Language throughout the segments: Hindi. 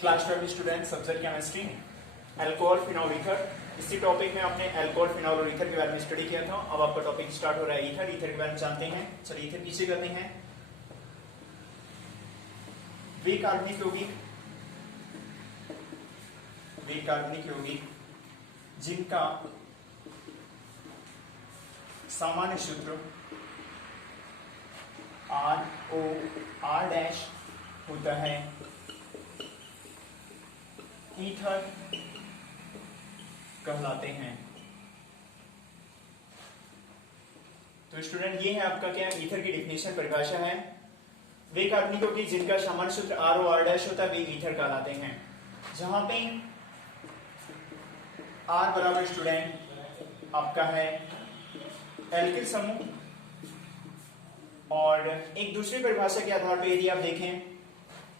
Class 12 student subject chemistry alcohol phenol ether. इसी टॉपिक में आपने अल्कोहल फिनॉल और ईथर के बारे में स्टडी किया था। अब आपका टॉपिक स्टार्ट हो रहा है ईथर। ईथर के बारे में जानते हैं। चलिए ईथर पीछे करते हैं। वे कार्बनिक यौगिक जिनका सामान्य सूत्र R होता है, ईथर कहलाते हैं। तो स्टूडेंट ये है आपका क्या ईथर की डेफिनेशन, परिभाषा है। वे कार्बनिक यौगिक जिनका सामान्य सूत्र R और R' होता है वे ईथर कहलाते हैं। जहां पे R बराबर स्टूडेंट आपका है एल्किल समूह, और एक दूसरी परिभाषा के आधार पर यदि आप देखें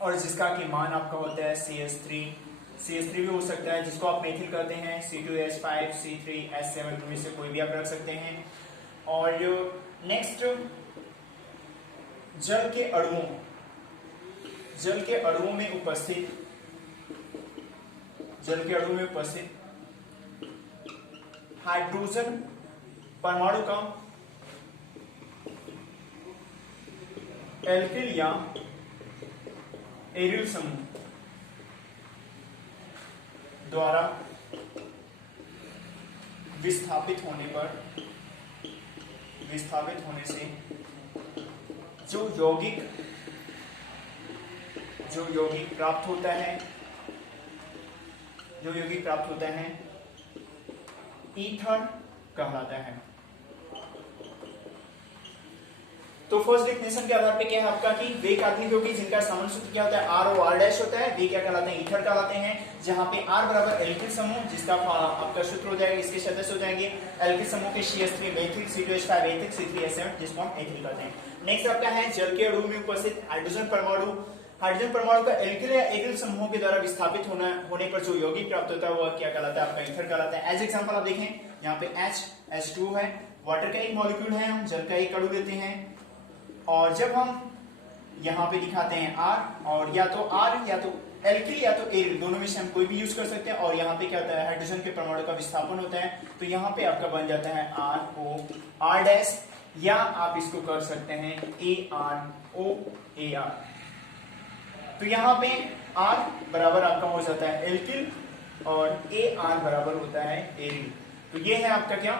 और जिसका कि मान आपका होता है CH3 भी हो सकता है, जिसको आप मेथिल कहते हैं, C2H5 C3H7 में से कोई भी आप रख सकते हैं। और नेक्स्ट जल के अणुओं में उपस्थित हाइड्रोजन परमाणु का एल्किल या एरिल समूह द्वारा विस्थापित होने से जो यौगिक प्राप्त होता है ईथर कहलाता है। तो फर्स्ट डेफिनेशन के आधार पे क्या है आपका कि वे कार्बनिक यौगिक जिनका सामान्य सूत्र क्या होता है R और R' होता है, वे क्या कहलाते हैं, ईथर कहलाते हैं। जहां पे R बराबर एल्किल समूह, जिसका आपका सूत्र हो जाएगा, इसके सदस्य हो जाएंगे एल्किल समूह के CH3 methyl, C2H5 ethyl, C3H7 जिसको हम एथिल कहते हैं। नेक्स्ट आपका है जल के अणु में उपस्थित हाइड्रोजन परमाणु का एल्किल या एरिल समूह के द्वारा विस्थापित होने पर जो यौगिक प्राप्त होता है वह क्या कहलाता है, आपका ईथर कहलाता है। एज एग्जांपल आप देखें, यहाँ पे H2 है, वाटर का एक मॉलिक्यूल है, हम जल का एक अणु लेते हैं, और जब हम यहाँ पे दिखाते हैं R, और या तो एल्किल या तो एरिल, दोनों में से हम कोई भी यूज कर सकते हैं। और यहाँ पे क्या होता है, हाइड्रोजन के परमाणु का विस्थापन होता है, तो यहाँ पे आपका बन जाता है ROR', या आप इसको कर सकते हैं AROAR। तो यहाँ पे R बराबर आपका हो जाता है एल्किल और AR बराबर होता है एरिल। तो ये है आपका क्या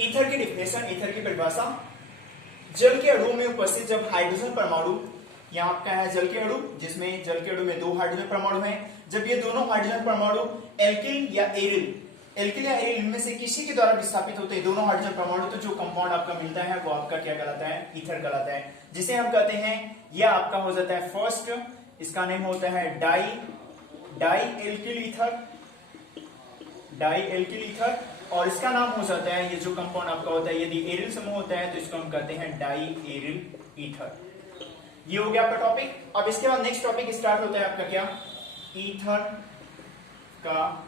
ईथर की डिफिनेशन, ईथर की परिभाषा। जल के अणु में उपस्थित जब हाइड्रोजन परमाणु, यहाँ आपका है जल के अणु, जिसमें जल के अणु में 2 हाइड्रोजन परमाणु हैं, जब ये दोनों हाइड्रोजन परमाणु एल्किल या एरिल इनमें से किसी के द्वारा विस्थापित होते हैं, दोनों हाइड्रोजन परमाणु, तो जो कंपाउंड आपका मिलता है वो आपका क्या कहलाता है, ईथर कहलाता है, जिसे हम कहते हैं, यह आपका हो जाता है फर्स्ट, इसका नेम होता है डाई एल्किल ईथर, और इसका नाम हो जाता है, ये जो कंपाउंड आपका होता है, यदि एरिल समूह होता है तो इसको हम कहते हैं डाई एरिल ईथर। ये हो गया आपका टॉपिक। अब इसके बाद नेक्स्ट टॉपिक स्टार्ट होता है आपका क्या, ईथर का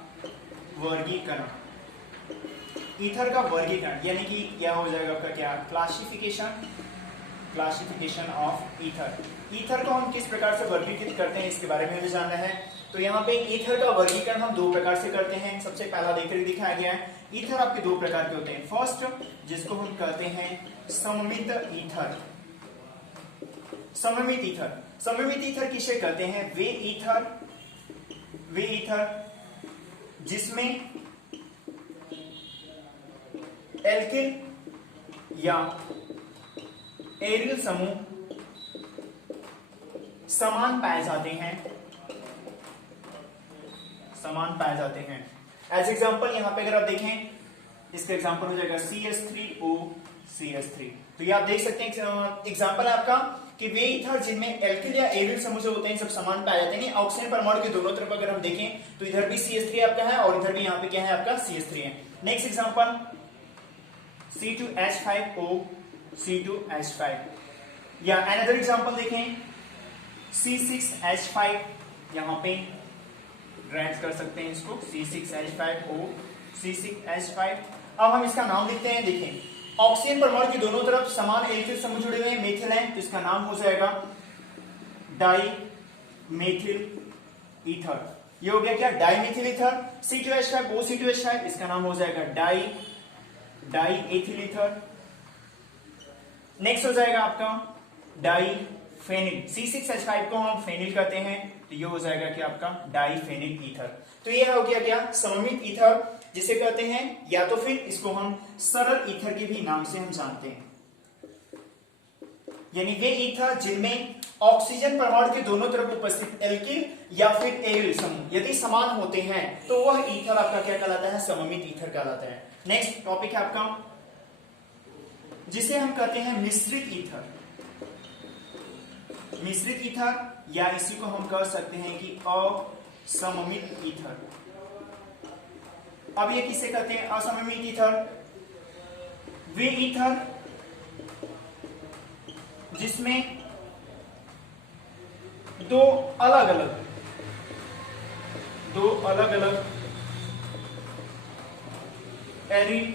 वर्गीकरण। ईथर का वर्गीकरण यानी कि क्या हो जाएगा आपका क्या, क्लासिफिकेशन ऑफ ईथर। ईथर को हम किस प्रकार से वर्गीकृत करते हैं इसके बारे में भी जानना है। तो यहाँ पे ईथर का वर्गीकरण हम 2 प्रकार से करते हैं। सबसे पहला देखकर दिखाया गया है, ईथर आपके 2 प्रकार के होते हैं। फर्स्ट, जिसको हम कहते हैं सममित ईथर किसे कहते हैं, वे ईथर जिसमें एल्किल या एरिल समूह समान पाए जाते हैं। एज एग्जांपल यहाँ पे अगर आप देखें, इसका एग्जांपल हो जाएगा CH3O तो ये आप देख सकते हैं एग्जांपल है आपका कि वे ईथर जिनमें एल्किल या एरिल समूह जो होते हैं सब समान पाए जाते हैं। ऑक्सीजन परमाणु के दोनों तरफ अगर हम देखें तो इधर भी CH3 आपका है और इधर भी यहाँ पे क्या है आपका CH3 है। नेक्स्ट एग्जांपल C2H5O C2H5, या अनदर एग्जांपल देखें C6H5, यहाँ पे राइट कर सकते हैं इसको C6H5O C6H5। अब हम इसका नाम लिखते हैं। देखें, ऑक्सीजन परमाणु की दोनों तरफ समान एल्किल समूह जुड़े हुए हैं, मेथिल हैं, तो इसका नाम हो जाएगा डाई मेथिल ईथर। ये हो गया क्या, डाइमेथिल ईथर। C2H5 OC2H5, इसका नाम हो जाएगा डाई एथिल ईथर। नेक्स्ट हो जाएगा आपका डाईफेनिल। C6H5 को हम फेनिल कहते हैं, तो ये हो जाएगा क्या आपका डाईफेनिल ईथर। तो ये हो गया क्या, सममित ईथर जिसे कहते हैं, या तो फिर इसको हम सरल ईथर के भी नाम से हम जानते हैं। यानी वे ईथर जिनमें ऑक्सीजन परमाणु के दोनों तरफ उपस्थित एल्किल या फिर एरिल समूह यदि समान होते हैं तो वह ईथर आपका क्या कहलाता है, सममित ईथर कहलाता है। नेक्स्ट टॉपिक है आपका जिसे हम कहते हैं मिश्रित ईथर। मिश्रित ईथर या इसी को हम कह सकते हैं कि असममित ईथर। अब ये किसे कहते हैं असममित ईथर, वे ईथर जिसमें दो अलग अलग एरिल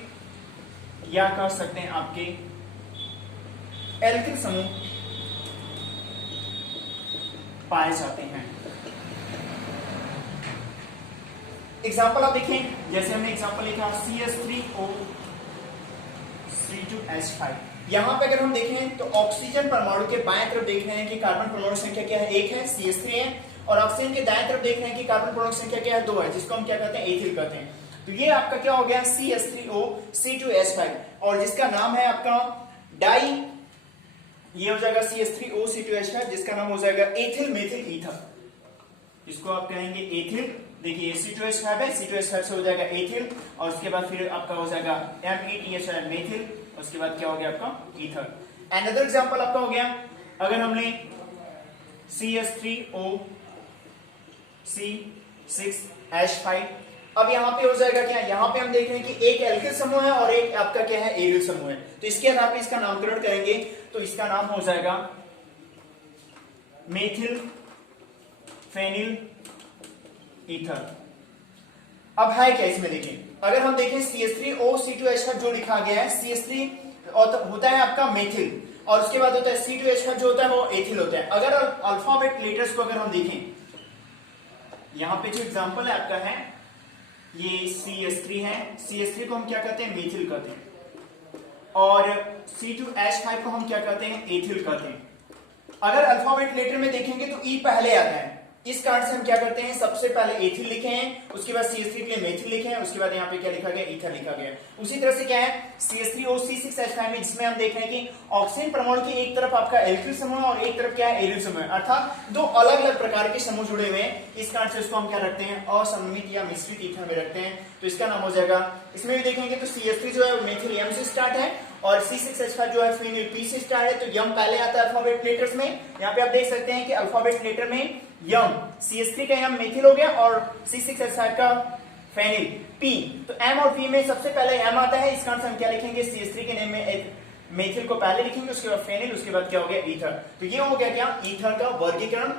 या कह सकते हैं आपके एल्किल समूह पाए जाते हैं। एग्जाम्पल आप देखें, जैसे हमने एग्जाम्पल लिखा CH3O C2H5। यहां पे अगर हम देखें तो ऑक्सीजन परमाणु के बाएं तरफ देख रहे हैं कि कार्बन परमाणु संख्या क्या है, 1 है, CH3 है, और ऑक्सीजन के दाएं तरफ देख रहे हैं कि कार्बन परमाणु संख्या क्या है, 2 है, जिसको हम क्या कहते हैं, एथिल कहते हैं। तो ये आपका क्या हो गया, CH3O C2H5, और जिसका नाम है आपका ये हो जाएगा CH3O C2H5, जिसका नाम हो जाएगा एथिल मेथिल ईथर। इसको आप कहेंगे एथिल। देखिए C2H5 है, C2H5 से हो जाएगा एथिल, और उसके बाद फिर आपका हो जाएगा METH मेथिल, उसके बाद क्या हो गया आपका ईथर। अनदर एग्जांपल आपका हो गया, अगर हमने CH3O C6H5, अब यहां पे हो जाएगा क्या, यहां पे हम देख रहे हैं कि एक एल्किल समूह है और एक आपका क्या है, एरिल समूह है। तो इसके आधार पे इसका नामकरण करेंगे, तो इसका नाम हो जाएगा मेथिल फेनिल ईथर। अब है क्या इसमें, देखिए अगर हम देखें CH3O C2H5 जो लिखा गया है, CH3 होता है आपका मेथिल, और उसके बाद होता है C2H5 जो होता है वो एथिल होता है। अगर अल्फाबेट लेटर्स को अगर हम देखें, यहां पे जो एग्जांपल है आपका है ये CH3 है, CH3 को हम क्या कहते हैं, मेथिल कहते हैं, और C2H5 को हम क्या कहते हैं, एथिल कहते हैं। अगर अल्फाबेट लेटर में देखेंगे तो E पहले आता है, इस कारण से हम क्या करते हैं, सबसे पहले एथिल लिखे हैं, उसके बाद CH3 के लिए मेथिल लिखे हैं, उसके बाद यहाँ पे क्या लिखा गया, ईथर लिखा गया। उसी तरह से क्या है CH3O C6H5 में, जिसमें हम देख रहे हैं कि ऑक्सीजन परमाणु की एक तरफ आपका एल्किल समूह है और एक तरफ क्या है, एरिल समूह है, अर्थात दो अलग अलग प्रकार के समूह जुड़े हुए हैं। इस कारण से इसको हम क्या रखते हैं, असममित या मिश्रित ईथर में रखते हैं। तो इसका नाम हो जाएगा, इसमें भी देखेंगे तो CH3 जो है मेथिल M से स्टार्ट है, और C6H5 जो है फेनिल P से स्टार्ट है, तो यम पहले आता है अल्फाबेट लेटर्स में। यहाँ पे आप देख सकते हैं कि अल्फाबेट लेटर में यम, CH3 का यम मेथिल हो गया और C6H5 का फेनिल P, तो M और P में सबसे पहले M आता है, इस कारण से हम क्या लिखेंगे, CH3 के नेम में मेथिल को पहले लिखेंगे, उसके बाद फेनिल, उसके बाद क्या हो गया, ईथर। तो ये हो गया क्या, ईथर का वर्गीकरण।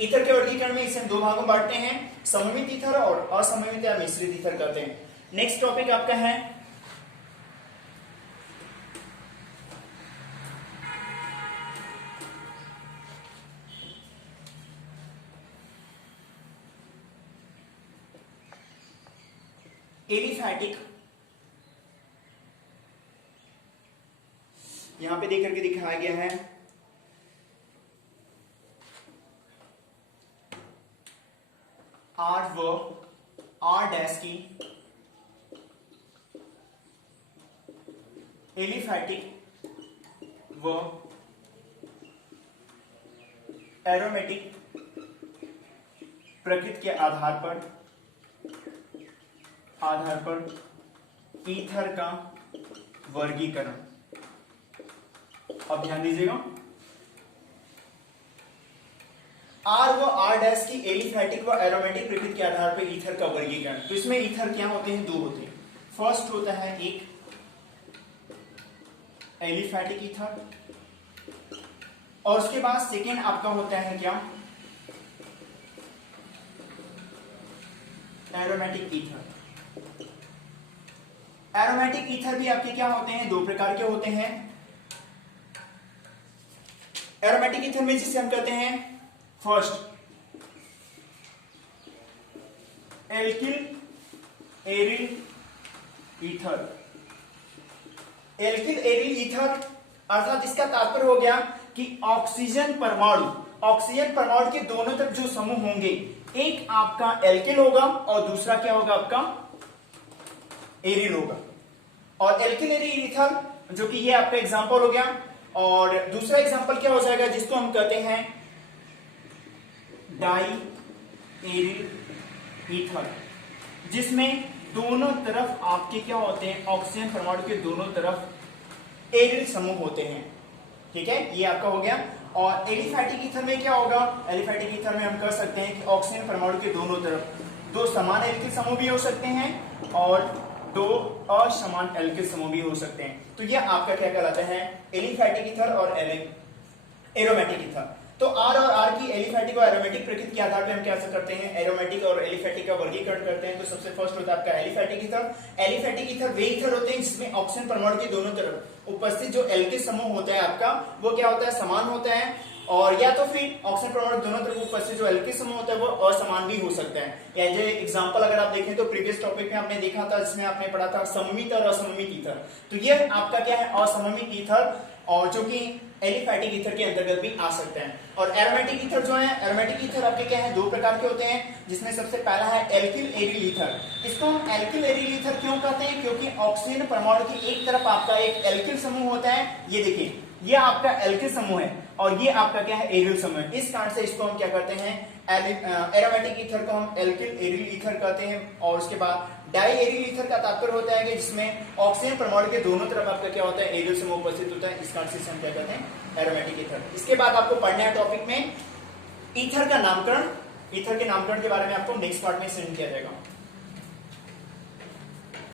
ईथर के वर्गीकरण में इसे हम दो भागों में बांटते हैं, सममित ईथर और असममित या मिश्रित ईथर कहते हैं। नेक्स्ट टॉपिक आपका है एलिफैटिक। यहां पे देख करके दिखाया गया है R व R' की एलिफैटिक व एरोमेटिक प्रकृति के आधार पर ईथर का वर्गीकरण। अब ध्यान दीजिएगा, R व R' की एलिफैटिक व एरोमेटिक प्रकृति के आधार पर ईथर का वर्गीकरण। तो इसमें ईथर क्या होते हैं, दो होते हैं। फर्स्ट होता है एक एलिफैटिक ईथर, और उसके बाद सेकेंड आपका होता है क्या, एरोमेटिक ईथर। एरोमेटिक ईथर भी आपके क्या होते हैं, दो प्रकार के होते हैं। एरोमेटिक ईथर में जिसे हम कहते हैं first alkyl aryl ether. Alkyl aryl ether अर्थात इसका तात्पर्य हो गया कि ऑक्सीजन परमाणु के दोनों तरफ जो समूह होंगे, एक आपका एल्किल होगा और दूसरा क्या होगा आपका एरिल होगा। और एल्किल एरिल ईथर जो कि ये आपका एग्जांपल हो गया। और दूसरा एग्जांपल क्या हो जाएगा जिसको हम कहते हैं डाई एरिल ईथर, जिसमें दोनों तरफ आपके क्या होते हैं, ऑक्सीजन परमाणु के दोनों तरफ एरिल समूह होते हैं। ठीक है, ये आपका हो गया। और एलिफैटिक ईथर में क्या होगा, एलिफैटिक ईथर में हम कर सकते हैं कि ऑक्सीजन परमाणु के दोनों तरफ दो समान एल्किल समूह भी हो सकते हैं और दो असमान एल्किल समूह भी हो सकते हैं। तो ये आपका क्या कहलाता है, एलिफैटिक ईथर और एरोमेटिक ईथर। तो आर और आर की एलिफैटिक और एरोमेटिक प्रकृति के आधार पर हम क्या करते हैं, एरोमेटिक और एलिफैटिक का वर्गीकरण करते हैं। तो सबसे फर्स्ट होता है आपका एलिफैटिक ईथर। एलिफैटिक ईथर वे ईथर होते हैं जिसमें ऑक्सीजन परमाणु के दोनों तरफ उपस्थित जो एल्किल समूह होता है आपका, वो क्या होता है, समान होता है। और या तो फिर ऑक्सीजन परमाणु दोनों तरफ उपस्थित जो एल्किल समूह होता है वो असमान भी हो सकता है। एज ए एग्जांपल अगर आप देखें तो प्रीवियस टॉपिक में आपने देखा था जिसमें आपने पढ़ा था सममित और असममित ईथर। तो ये आपका क्या है, असममित ईथर, और जो कि एलिफैटिक ईथर के अंतर्गत भी आ सकते हैं। और एरोमेटिक ईथर जो है, एरोमेटिक ईथर आपके क्या है, दो प्रकार के होते हैं, जिसमें सबसे पहला है एल्किल एरिल ईथर। इसको हम एल्किल एरिल ईथर क्यों कहते हैं, क्योंकि ऑक्सीजन परमाणु की एक तरफ आपका एक एल्किल समूह होता है, ये देखिए ये आपका एल्किल समूह है और ये आपका क्या है, एरिल समूह है। इस कारण से इसको हम क्या करते हैं, एरोमेटिक ईथर को हम एल्किल एरिल ईथर कहते हैं। और उसके बाद डाई एरिल ईथर का तात्पर्य होता है कि जिसमें ऑक्सीजन परमाणु के दोनों तरफ आपका क्या होता है, एरिल समूह उपस्थित होता है। इस कारण से हम क्या कहते हैं, एरोमेटिक ईथर। इसके बाद आपको पढ़ना है टॉपिक में ईथर का नामकरण। ईथर के नामकरण के बारे में आपको नेक्स्ट पार्ट में सेंड किया जाएगा।